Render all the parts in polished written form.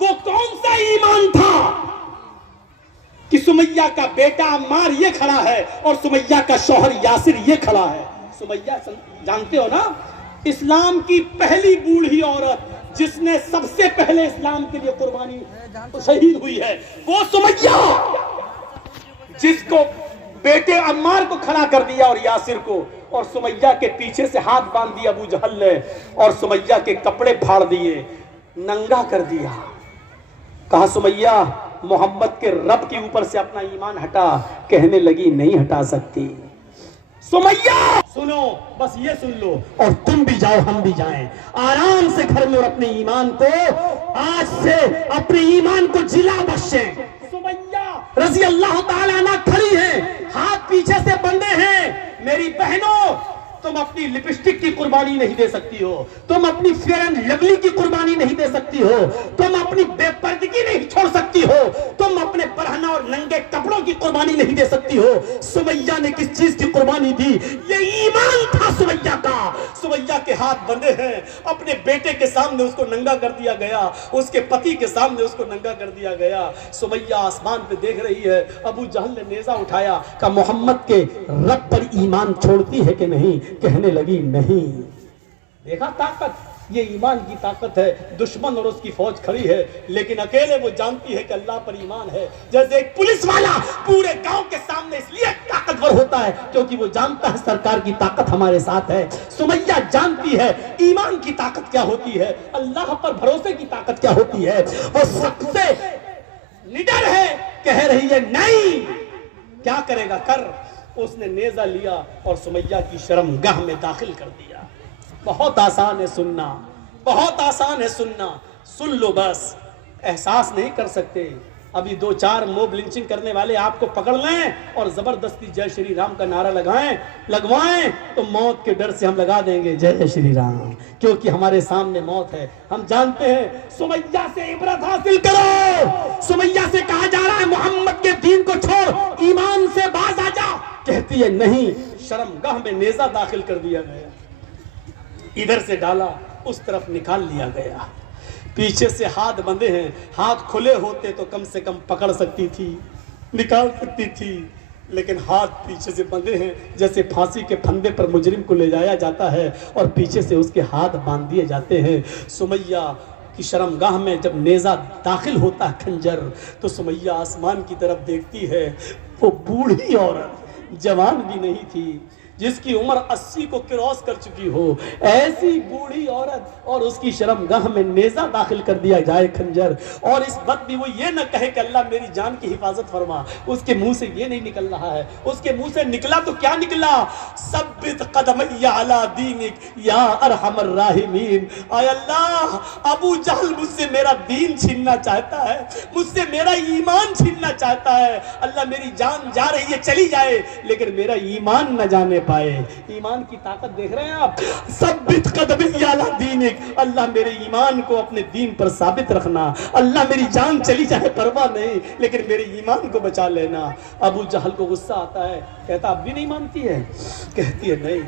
वो कौन सा ईमान था कि सुमैया का बेटा अम्मार ये खड़ा है और सुमैया का शौहर यासिर ये खड़ा है। सुमैया जानते हो ना, इस्लाम की पहली बूढ़ी औरत जिसने सबसे पहले इस्लाम के लिए कुर्बानी शहीद हुई है वो सुमैया, जिसको बेटे अम्मार को खड़ा कर दिया और यासिर को, और सुमैया के पीछे से हाथ बांध दिया अबू जहल ने और सुमैया के कपड़े फाड़ दिए, नंगा कर दिया। कहा सुमैया मोहम्मद के रब के ऊपर से अपना ईमान हटा। कहने लगी नहीं हटा सकती। सुमैया सुनो, बस ये सुन लो, और तुम भी जाओ हम भी जाएं आराम से घर में और अपने ईमान को आज से अपने ईमान को जिला बख्शें। सुमैया रजी अल्लाह ताला अन्हा खड़ी है, हाथ पीछे से बंधे हैं। मेरी बहनों, तुम अपनी लिपस्टिक की कुर्बानी नहीं दे सकती हो, तुम अपनी फेयर एंड लवली की कुर्बानी नहीं दे सकती हो, तुम अपनी बेपर्दगी नहीं छोड़ सकती हो, तुम अपने बरहना और नंगे कपड़ों की कुर्बानी नहीं दे सकती हो। सुमैया ने किस चीज की कुर्बानी दी? ये ईमान था सुमैया का। सुमैया के हाथ बंधे हैं, अपने बेटे के सामने उसको नंगा कर दिया गया, उसके पति के सामने उसको नंगा कर दिया गया। सुमैया आसमान पे देख रही है, अबू जहल ने नेजा उठाया, कहा मोहम्मद के रब पर ईमान छोड़ती है कि नहीं? कहने लगी नहीं। देखा ताकत, ये ईमान की ताकत है। दुश्मन और उसकी फौज खड़ी है, लेकिन अकेले वो जानती है कि अल्लाह पर ईमान है। जैसे एक पुलिस वाला पूरे गांव के सामने इसलिए ताकतवर होता है क्योंकि वो जानता है सरकार की ताकत हमारे साथ है। सुमैया जानती है ईमान की ताकत क्या होती है, अल्लाह पर भरोसे की ताकत क्या होती है। वो सबसे निडर है, कह रही है नहीं, क्या करेगा कर। उसने नेजा लिया और सुमैया की शर्मगाह में दाखिल कर दिया। बहुत आसान है सुनना, बहुत आसान है सुनना, सुन लो बस, एहसास नहीं कर सकते। अभी 2-4 मोब लिंचिंग करने वाले आपको पकड़ लें और जबरदस्ती जय श्री राम का नारा लगवाएं तो मौत के डर से हम लगा देंगे जय श्री राम, क्योंकि हमारे सामने मौत है। हम जानते हैं। सुमैया से इबरत हासिल करो। सुमैया से कहा जा रहा है मोहम्मद के दीन को छोड़, ईमान से बाज आ जा। कहती है नहीं। शर्मगाह में नेजा दाखिल कर दिया गया, इधर से डाला उस तरफ निकाल लिया गया। पीछे से हाथ बंधे हैं, हाथ खुले होते तो कम से कम पकड़ सकती थी, निकाल सकती थी, लेकिन हाथ पीछे से बंधे हैं। जैसे फांसी के फंदे पर मुजरिम को ले जाया जाता है और पीछे से उसके हाथ बांध दिए जाते हैं। सुमैया की शर्मगाह में जब नेजा दाखिल होता है खंजर, तो सुमैया आसमान की तरफ देखती है। वो बूढ़ी औरत, जवान भी नहीं थी, जिसकी उम्र 80 को क्रॉस कर चुकी हो, ऐसी बूढ़ी औरत, और उसकी शर्मगाह में नेजा दाखिल कर दिया जाए खंजर। और इस वक्त भी वो ये न कहे कि अल्लाह मेरी जान की हिफाजत फरमा। उसके मुंह से ये नहीं निकल रहा है, उसके मुंह से निकला तो क्या निकला? सब्बित कदमैया अला दीनिक या अरहमर राहिमीन। आय अल्लाह, अबू जहल मुझसे मेरा दीन छीनना चाहता है, मुझसे मेरा ईमान छीनना चाहता है। अल्लाह मेरी जान जा रही है, चली जाए, लेकिन मेरा ईमान न जाने पाए। ईमान की ताकत देख रहे हैं आप? सब्बित कदमैया अला दीनिक, अल्लाह मेरे ईमान को अपने दीन पर साबित रखना। अल्लाह मेरी जान चली जाए परवाह नहीं, लेकिन मेरे ईमान को बचा लेना। अबू जहल को गुस्सा आता है, कहता अब भी नहीं मानती है? कहती है नहीं।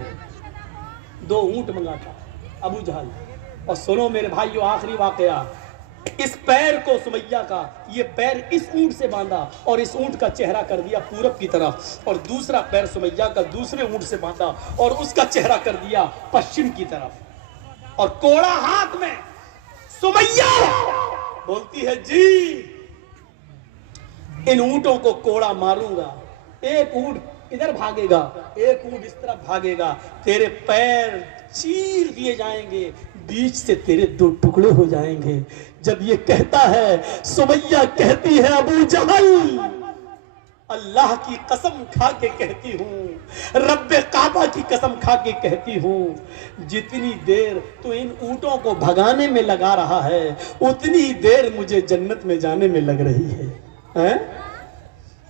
2 ऊंट मंगाता अबू जहल। और सुनो मेरे भाइयों, आखिरी वाकया, इस पैर को सुमैया का, ये पैर इस ऊंट से बांधा और इस ऊंट का चेहरा कर दिया पूरब की तरफ, और दूसरा पैर सुमैया का दूसरे ऊंट से बांधा और उसका चेहरा कर दिया पश्चिम की तरफ, और कोड़ा हाथ में। सुमैया बोलती है जी इन ऊंटों को कोड़ा मारूंगा, एक ऊंट इधर भागेगा, एक ऊंट इस तरफ भागेगा, तेरे पैर चीर दिए जाएंगे, बीच से तेरे 2 टुकड़े हो जाएंगे। जब ये कहता है, सुमैया कहती है अबू जहल, अल्लाह की कसम खा के कहती हूँ, रब्बे काबा की कसम खा के कहती हूँ, जितनी देर तू इन ऊंटों को भगाने में लगा रहा है, उतनी देर मुझे जन्नत में जाने में लग रही है?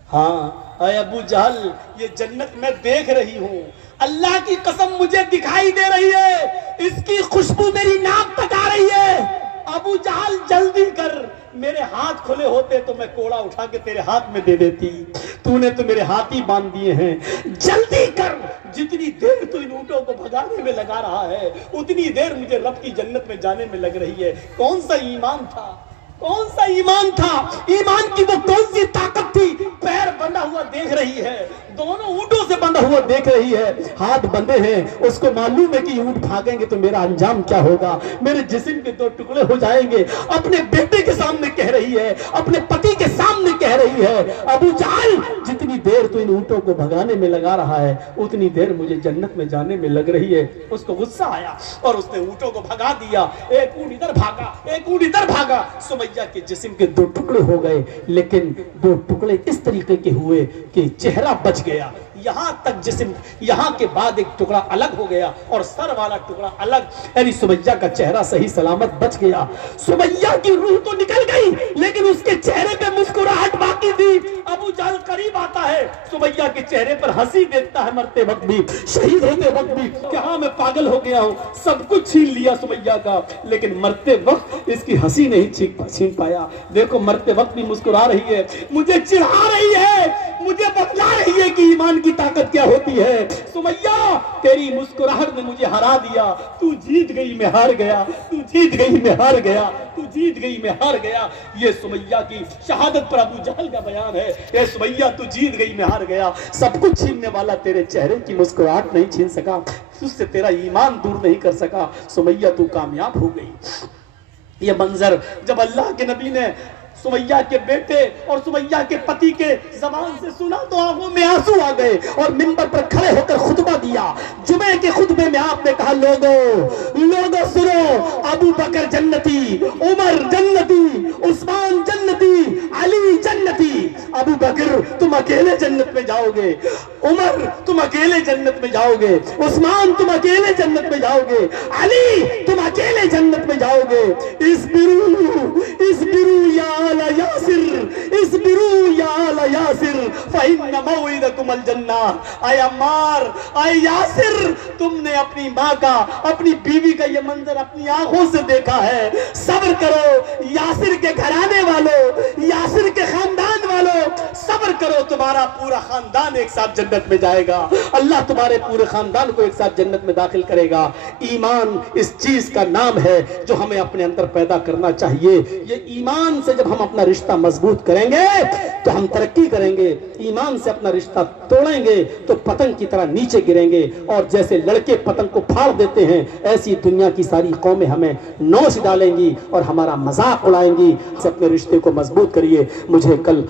हाँ अय अबू जहल, ये जन्नत मैं देख रही हूँ, अल्लाह की कसम मुझे दिखाई दे रही है, इसकी खुशबू मेरी नाक तक आ रही है। अबू जहल जल्दी कर, मेरे हाथ खुले होते तो मैं कोड़ा उठा के तेरे हाथ में दे देती, तूने तो मेरे हाथ ही बांध दिए हैं। जल्दी कर, जितनी देर तू इन ऊंटों को भगाने में लगा रहा है, उतनी देर मुझे रब की जन्नत में जाने में लग रही है। कौन सा ईमान था? कौन सा ईमान था? ईमान की वो कौन सी ताकत थी? पैर बंधा हुआ देख रही है, दोनों ऊँटों से बंधा हुआ देख रही है, हाथ बंधे हैं, उसको मालूम है कि ऊँट भागेंगे तो मेरा अंजाम क्या होगा, मेरे जिस्म के दो टुकड़े हो जाएंगे। अपने बेटे के सामने कह रही है, अपने पति के सामने कह रही है, अबू जहल जितनी देर तू इन ऊँटों को भगाने में लगा रहा है उतनी देर मुझे जन्नत में जाने में लग रही है। उसको गुस्सा आया और उसने ऊँटों को भगा दिया। एक ऊँट इधर भागा, एक ऊँट इधर भागा। सुमैया के जिस्म के दो टुकड़े हो गए, लेकिन दो टुकड़े इस तरीके के हुए कि चेहरा बच गया, यहां तक जिस्म, यहां के बाद एक टुकड़ा अलग हो गया और सर वाला टुकड़ा अलग, यानी सुमैया का चेहरा सही सलामत बच गया। सुमैया की रूह तो निकल गई लेकिन उसके चेहरे पे मुस्कुराहट बाकी थी। अबू जहल करीब आता है, सुमैया के चेहरे पर हंसी देखता है, मरते वक्त भी, शहीद होते वक्त भी, कि हाँ मैं पागल हो गया हूं, सब कुछ छीन लिया सुमैया का, लेकिन मरते वक्त इसकी हंसी नहीं छीन पाया। देखो मरते वक्त भी मुस्कुरा रही है, मुझे चिढ़ा रही है, मुझे बतला रही है कि ईमान की ताकत क्या होती है। सुमैया तेरी मुस्कुराहट ने मुझे हरा दिया, तू जीत गई मैं हार गया, तू जीत गई मैं हार गया, तू जीत गई मैं हार गया। ये सुमैया की शहादत पर अबू जहल का बयान है, ये सुमैया तू जीत गई मैं हार गया। सब कुछ छीनने वाला तेरे चेहरे की मुस्कुराहट नहीं छीन सका, उससे तेरा ईमान दूर नहीं कर सका। सुमैया तू कामयाब हो गई। ये मंजर जब अल्लाह के नबी ने सुमैया के बेटे और सुमैया के पति के जबान से सुना तो आंखों में आंसू आ गए और मिंबर पर खड़े होकर खुतबा दिया। जुमे के खुतबे में आपने कहा, लोगों सुनो, अबू बकर जन्नती, उमर जन्नती, उस्मान जन्नती, अली जन्नती। अबू बकर तुम अकेले जन्नत में जाओगे, उमर तुम अकेले जन्नत में जाओगे, उस्मान तुम अकेले जन्नत में जाओगे, अली तुम अकेले जन्नत में जाओगे। इसबिरू या आला यासिर, इसबिरू या आला यासिर, फइन्न मौइदकुमुल जन्नह। आय अम्मार, आय यासिर, तुमने अपनी माँ का, अपनी बीवी का ये मंजर अपनी आंखों से देखा है, सब्र करो। यासिर के घराने वालों, यासिर के खानदान वालों, सब्र करो, तुम्हारा पूरा खानदान एक साथ जन्नत में जाएगा, अल्लाह तुम्हारे पूरे खानदान को एक साथ जन्नत में दाखिल करेगा। ईमान इस चीज का नाम है जो हमें अपने अंदर पैदा करना चाहिए। ये ईमान से जब हम अपना रिश्ता मजबूत करेंगे तो हम तरक्की करेंगे, ईमान से अपना रिश्ता तोड़ेंगे तो पतंग की तरह नीचे गिरेंगे, और जैसे लड़के पतंग को फाड़ देते हैं ऐसी दुनिया की सारी कौमें हमें नोच डालेंगी और हमारा मजाक उड़ाएंगी। से अपने रिश्ते को मजबूत करिए। मुझे कल